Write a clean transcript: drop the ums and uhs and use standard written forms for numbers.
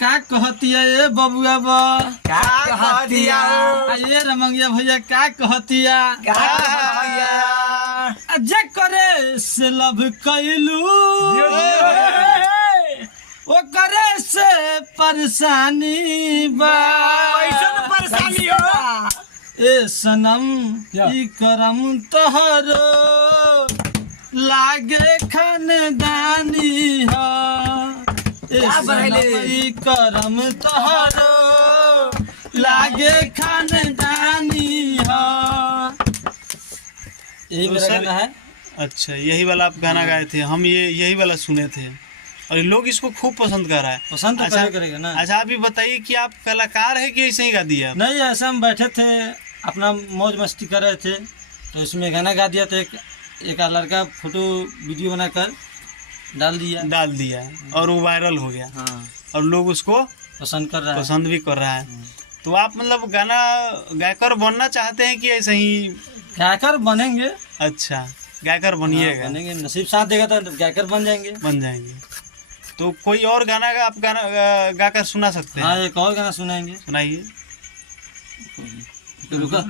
का कहतिया ए बबुआ बा का कहतिया ये रमंगिया भैया का कहतिया का कहतिया जे करे से लव कैलू ओ करे से परेशानी बा कैसन परेशानी हो ए सनम ई करम तोहरो लागे खानदानी हो ए सनम ई करम तोहरो लागे खानदानी हो। यही मेरा गाना है। अच्छा, यही वाला आप गाना गाए थे, हम यही वाला सुने थे और लोग इसको खूब पसंद कर रहा है। पसंद तो अच्छा, करेगा ना। अच्छा, आप ये बताइए कि आप कलाकार है कि ऐसे ही गा दिया? नहीं, ऐसे हम बैठे थे अपना मौज मस्ती कर रहे थे तो इसमें गाना गा दिया था। एक लड़का फोटो वीडियो बनाकर डाल दिया और वो वायरल हो गया। हाँ, और लोग उसको पसंद कर रहा है। पसंद भी कर रहा है। तो आप मतलब गाना गायकर बनना चाहते हैं कि ऐसे ही? गायकर बनेंगे। अच्छा, गायकर बनिएगा। बनेंगे, नसीब साथ देगा तो गायकर बन जाएंगे। तो कोई और गाना आप गाना गाकर सुना सकते हैं? हाँ, एक और गाना सुनाएंगे। सुनाइए। रुको।